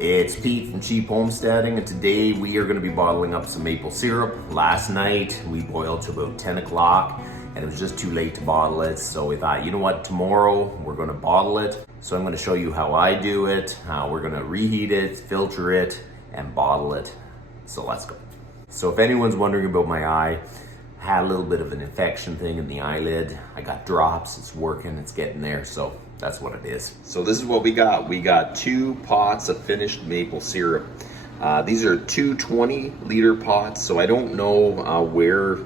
It's Pete from Cheap Homesteading, and today we are going to be bottling up some maple syrup. Last night we boiled to about 10 o'clock and it was just too late to bottle it, so we thought, you know what, tomorrow we're going to bottle it. So I'm going to show you how I do it, how we're going to reheat it, filter it, and bottle it. So let's go. So if anyone's wondering about my eye, I had a little bit of an infection thing in the eyelid. I got drops, it's working, it's getting there, so that's what it is. So this is what we got. We got 2 pots of finished maple syrup. These are 2 20-liter pots, so I don't know where.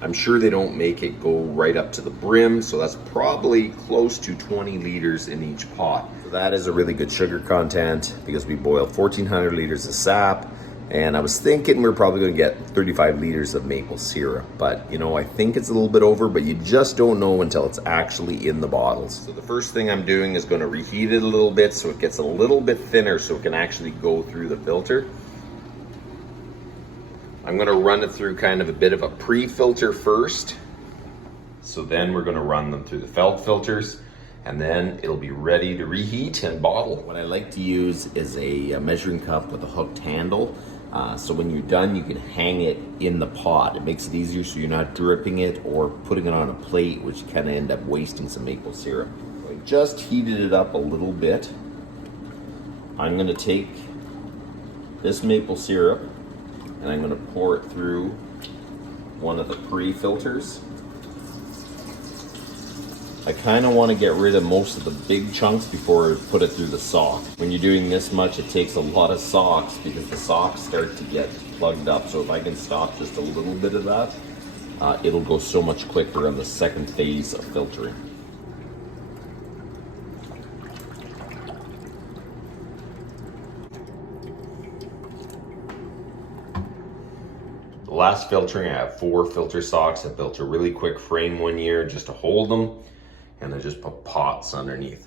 I'm sure they don't make it go right up to the brim, so that's probably close to 20 liters in each pot. So that is a really good sugar content because we boil 1,400 liters of sap, and I was thinking we're probably going to get 35 liters of maple syrup, but you know, I think it's a little bit over, but you just don't know until it's actually in the bottles. So the first thing I'm doing is going to reheat it a little bit so it gets a little bit thinner so it can actually go through the filter. I'm going to run it through kind of a bit of a pre-filter first. So then we're going to run them through the felt filters, and then it'll be ready to reheat and bottle. What I like to use is a measuring cup with a hooked handle. So when you're done, you can hang it in the pot. It makes it easier so you're not dripping it or putting it on a plate, which kind of end up wasting some maple syrup. So I just heated it up a little bit. I'm going to take this maple syrup and I'm going to pour it through one of the pre-filters. I kind of want to get rid of most of the big chunks before I put it through the sock. When you're doing this much, it takes a lot of socks because the socks start to get plugged up. So if I can stop just a little bit of that, it'll go so much quicker on the second phase of filtering. The last filtering, I have 4 filter socks. I built a really quick frame one year just to hold them, and I just put pots underneath.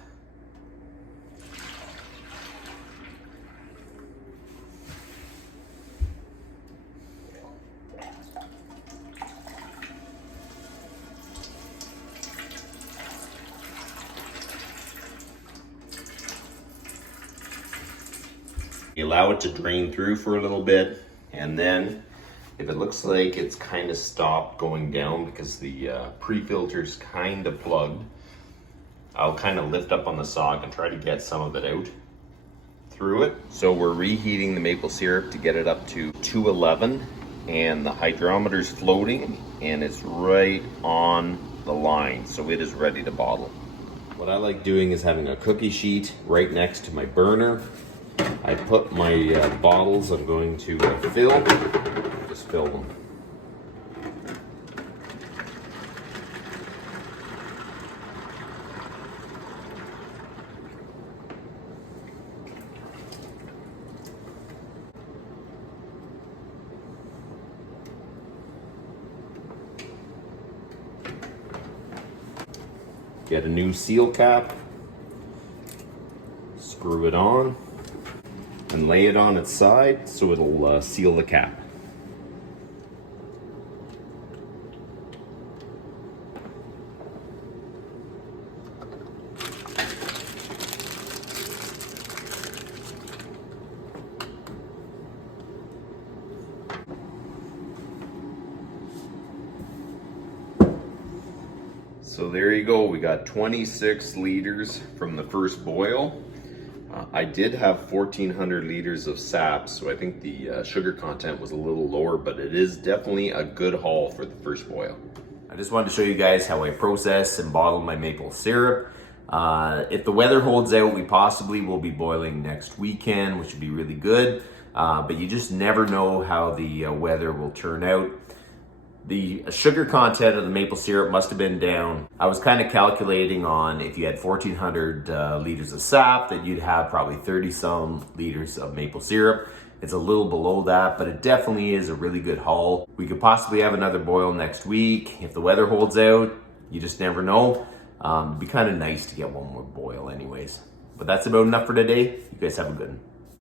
You allow it to drain through for a little bit, and then if it looks like it's kind of stopped going down because the pre-filter's kind of plugged, I'll kind of lift up on the sock and try to get some of it out through it. So we're reheating the maple syrup to get it up to 211, and the hydrometer's floating and it's right on the line, so it is ready to bottle. What I like doing is having a cookie sheet right next to my burner. I put my bottles I'm going to fill. Just fill them. Get a new seal cap, screw it on, and lay it on its side so it'll seal the cap. So there you go, we got 26 liters from the first boil. I did have 1,400 liters of sap, so I think the sugar content was a little lower, but it is definitely a good haul for the first boil. I just wanted to show you guys how I process and bottle my maple syrup. If the weather holds out, we possibly will be boiling next weekend, which would be really good, but you just never know how the weather will turn out. The sugar content of the maple syrup must have been down. I was kind of calculating on if you had 1,400 liters of sap, that you'd have probably 30 some liters of maple syrup. It's a little below that, but it definitely is a really good haul. We could possibly have another boil next week. If the weather holds out, you just never know. It'd be kind of nice to get one more boil anyways. But that's about enough for today. You guys have a good one.